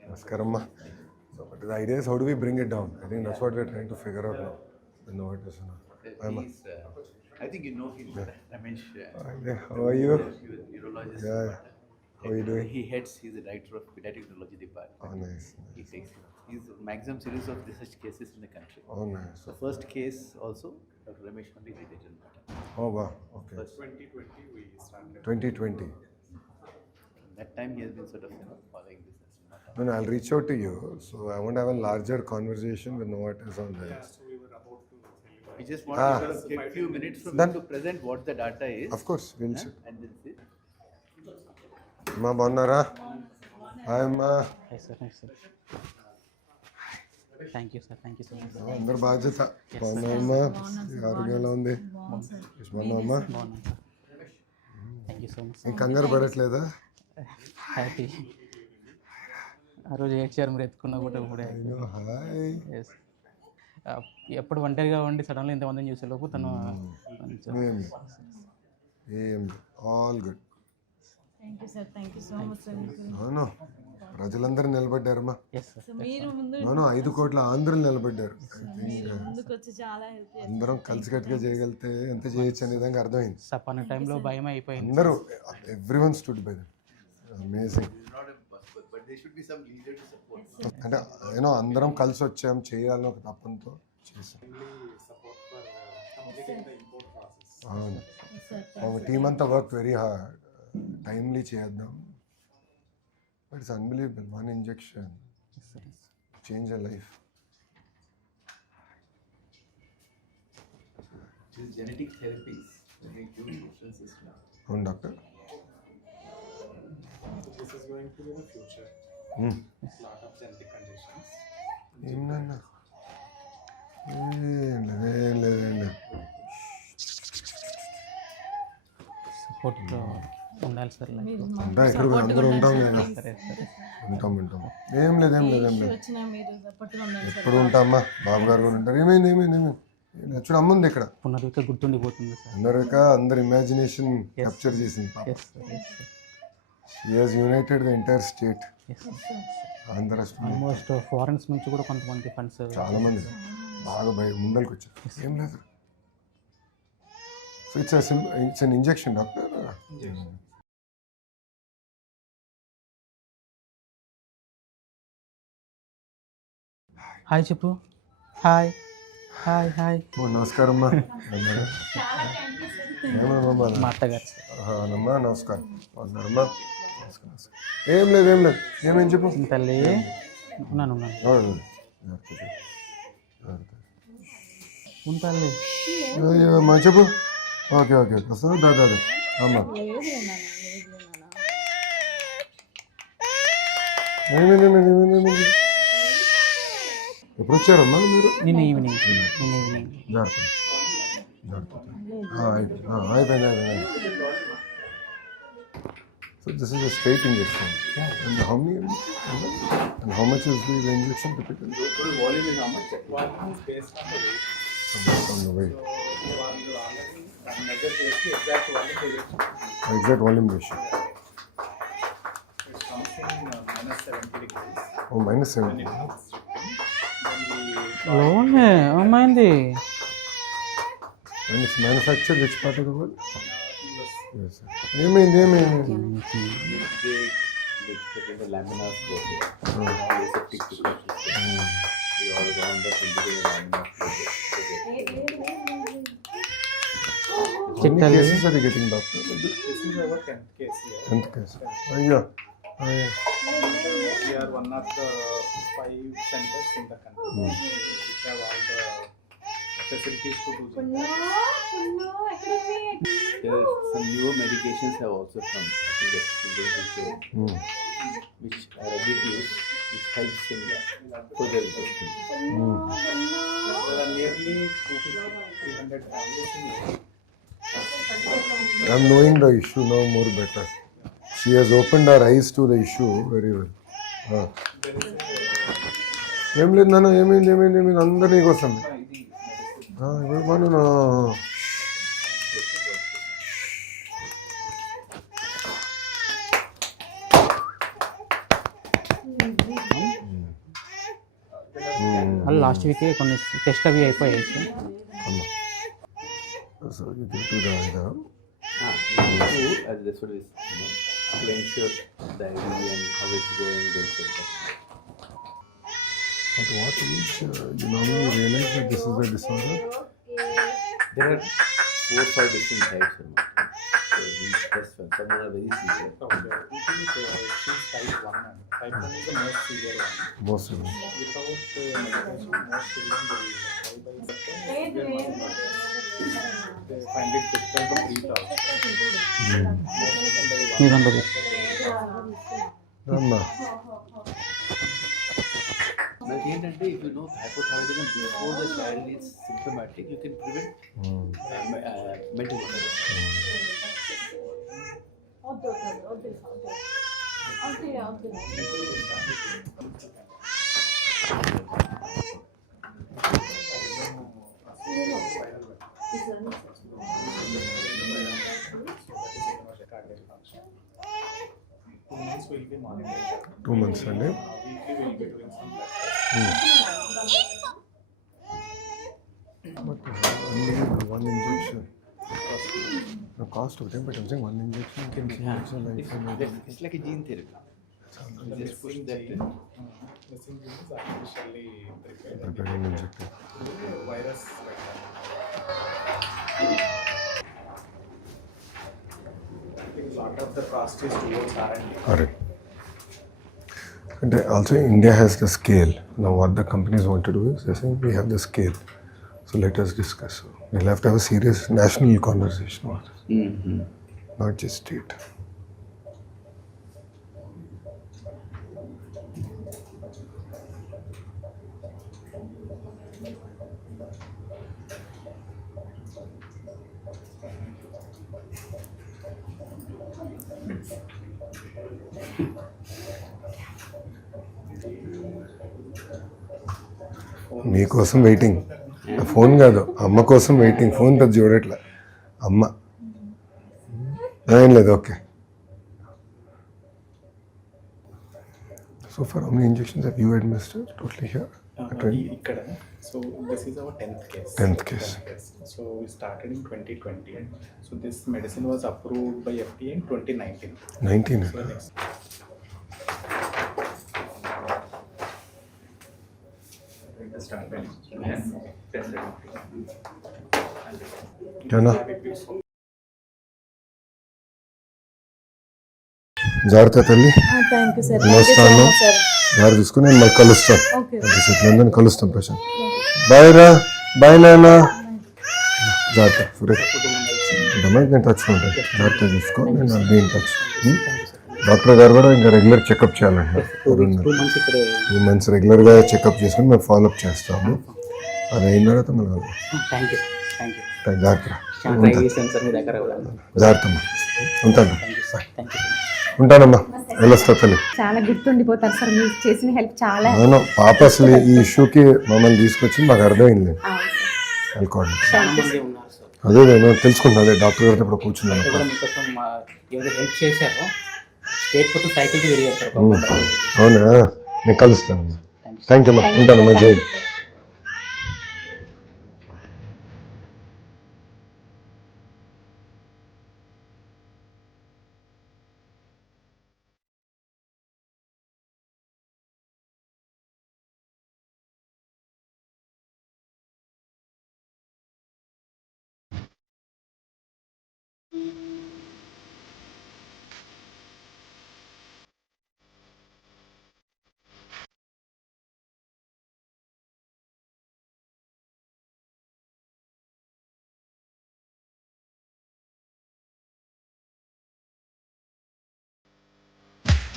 Namaskaram. So, but the idea is how do we bring it down? I think that's what we're trying to figure out now. I know it is. I think you know him, Ramesh. How are you? Urologist. Yeah. How are you doing? He's the director of pediatric urology department. Oh, nice. He takes he's maximum series of such cases in the country. Oh, nice. The first case also, Dr. Ramesh only did it in Bhatta. Oh, wow. Okay. First, 2020 we started. 2020. from that time he has been sort of following this. No, I'll reach out to you. So I want to have a larger conversation with Novartis on Yeah, this. so we were about to We just want to get few minutes from you to present what the data is. Of course, we'll see. And then see. Ma bonnara. Hi, ma. Hi sir, hi sir. Thank you sir, thank you so much. అందరు బాధ్యత బాగున్నావమ్మా ఆరోగ్యం ఎలా ఉంది బాగున్నావమ్మా బాగున్నాను sir. Thank you so much ఇంక కంగారు పడట్లేదా హ్యాపీ. ఆ రోజు ఏడ్చారు మీరు ఎత్తుకున్నా కూడా ఇప్పుడే. హాయ్ ఎస్ ఎప్పుడు ఒంటరిగా ఉండి సడన్గా ఇంతమందిని చూసేలోపు తను ఏం all good thank you sir, thank you so much sir. అవును ప్రజలందరూ నిలబడ్డారమ్మా ఎస్ సార్. మీరు ముందు అవును 5 కోట్ల ఆంధ్రులు నిలబడ్డారు ముందుకు వచ్చి చాలా హెల్ప్ చేస్తారు. అందరం కలిసికట్టుగా చేయగలిగితే ఎంత చేయొచ్చు అనే విధంగా అర్థమైంది సపన్న టైంలో భయం అయిపోయింది. అందరూ everyone stood by them amazing Not a but there should be some leader to support. అంటే యూనో అందరం కలిసి వచ్చాం చేయాలని ఒక తప్పంతో చేసాం support for completing the import process. అవును సార్ టీమ్ అంతా వర్క్ వెరీ హార్డ్ టైమ్లీ చేద్దాం but it's unbelievable one injection change a life These genetic therapies make huge differences now. అవును doctor This is going to be the future. Lot of genetic conditions. ఏంటన్నా ఏం లేదు సపోర్ట్ ఉండాలి sir life. ఉంటాం ఇక్కడ కూడా అందరూ ఉంటాం కదా సరే సరే. ఉంటాం ఏం లేదు వచ్చినా మీరు సపోర్ట్గా ఉండండి సార్. ఎప్పుడు ఉంటామా బాబు గారు కూడా ఉంటారు ఏమైంది చూడు అమ్ముంది ఇక్కడ పునరుద్ధ గుర్తుండిపోతుంది సార్. అందరు ఇమాజినేషన్ క్యాప్చర్ చేసింది yes sir, yes sir. She has united the entire state yes sir. Andhra రాష్ట్రం ఆల్మోస్ట్ ఫారెన్స్ నుంచి కూడా కొంతమంది ఫండ్స్ చాలా మంది బాగా ముందరికి వచ్చారు ఏం లేదు so it's an injection doctor hi చెప్పు. Hi hi hi. నమస్కారం అమ్మా మా అత్తగారు సార్. అమ్మా నమస్కారం అమ్మా ఏం లేదు ఏమేం చెప్పు తల్లి ఉన్నాను ఉంటాలి. అమ్మా చెప్పు ఓకే వస్తుంది దాదా అమ్మా ఏమైంది ఎప్పుడు వచ్చారమ్మా మీరు నిన్న ఈవినింగ్ జాగ్రత్త అయిపోయింది so this is a straight injection and how many and how much is the injection typically Total volume is how much? Volume is based on the weight. on the weight వాళ్ళు already measure చేసి exact volume projection. exact volume ratio It comes in -70 degrees. oh -70 లోనే అమ్మాయింది. and it's manufactured which part of the world yes sir ఏమైంది They put in the laminar flow here. Aseptic situation. We all wound up into the laminar flow here. how many cases are you getting doctor This is our 10th case here. 10th case అయ్యో We are one of the 5 centers in the country which have all the facilities to do this. There are some newer medications have also come. I think that's going to show which are ready to use, which helps in further testing. There are nearly 250-300 families in India. I'm knowing the issue now more better. She has opened her eyes to the issue very well. ఏం లేదు నాన్న ఏమైంది అందరు నీకోసం ఇప్పుడు వాళ్ళు లాస్ట్ వీకే కొన్ని టెస్ట్ అవి అయిపోయాయి sir. So you give to the As this one is, to ensure the ID and how it's going, they'll check that. At what age you normally realize that this is a disorder? There are 4 or 5 different types. So these first one, some are very severe. Okay. She's type 1. Type 1 is the most severe one. Most of them. Without medication, most children will die by severe one. They find it difficult to breathe out. మీ దాంట్లో Rama. Like ఏంటంటే if you know hypothyroidism before the child is symptomatic, you can prevent mental illness. Will be monitoring. 2 months అండి. Weekly we'll be doing some blood tests. But only one injection. The cost of them, but I'm saying one injection can change the life. It's like a gene therapy. You just push that in. Missing gene is artificially prepared. Prepared and injected. Virus like that. I think a lot of the cost is towards R&D. Alright. And also India has the scale. Now what the companies want to do is they say we have the scale. So let us discuss. So we'll have to have a serious national conversation about it, Mm-hmm. not just state. మీకోసం waiting. Phone కాదు, అమ్మ కోసం waiting. Phone పెద్ద చూడట్లే అమ్మ. ఏం లేదు, okay. So for how many injections have you administered totally here? Ikkada. So this is our 10th case. 10th case. So we started in 2020. So this medicine was approved by FDA in 2019. 19. So next. ఏనా జాగ్రత్త తల్లి. Thank you sir. వస్తాను, జాగ్రత్త చూసుకుని నేను మళ్ళీ కలుస్తాను. ఓకే. అందరిని కలుస్తాం ప్రశాంత్. బాయ్ రా, బాయ్ నాన్న. జాగ్రత్త సురేష్. నేను టచ్లో ఉంటాను. జాగ్రత్త చూసుకో, నేను బీ ఇన్ టచ్. డాక్టర్ గారు కూడా ఇంకా రెగ్యులర్ చెకప్ చేయాలంట. 2 months ఇక్కడ 2 months రెగ్యులర్గా చెకప్ చేసుకుని మేము ఫాలోఅప్ చేస్తాము. అది అయిన తర్వాత మళ్ళీ థ్యాంక్ యూ జాగ్రత్త. చాలా ట్రై చేశాను సార్ మీ దగ్గర కూడా. జాగ్రత్తమ్మా. ఉంటాను. Thank you sir. ఉంటానమ్మా. వెళ్ళొస్తా తల్లి. చాలా గుర్తుండిపోతారు సార్ మీరు చేసిన హెల్ప్ చాలా. అవును, పాప అసలు ఈ ఇష్యూకి మమ్మల్ని తీసుకొచ్చి మాకు అర్థమైంది. అనుకోండి, చాలా మంది ఉన్నారు సార్. అదే నేను తెలుసుకుంటాను. అదే డాక్టర్ గారితో ఇప్పుడు కూర్చున్నాను. ఇక్కడ మీకోసం ఎవరు హెల్ప్ చేశారో స్టేట్ మొత్తం సైకిల్కి తిరిగారు సార్. అవునా, నేను కలుస్తాను. థ్యాంక్ యూ అమ్మా. ఉంటానమ్మా. జై.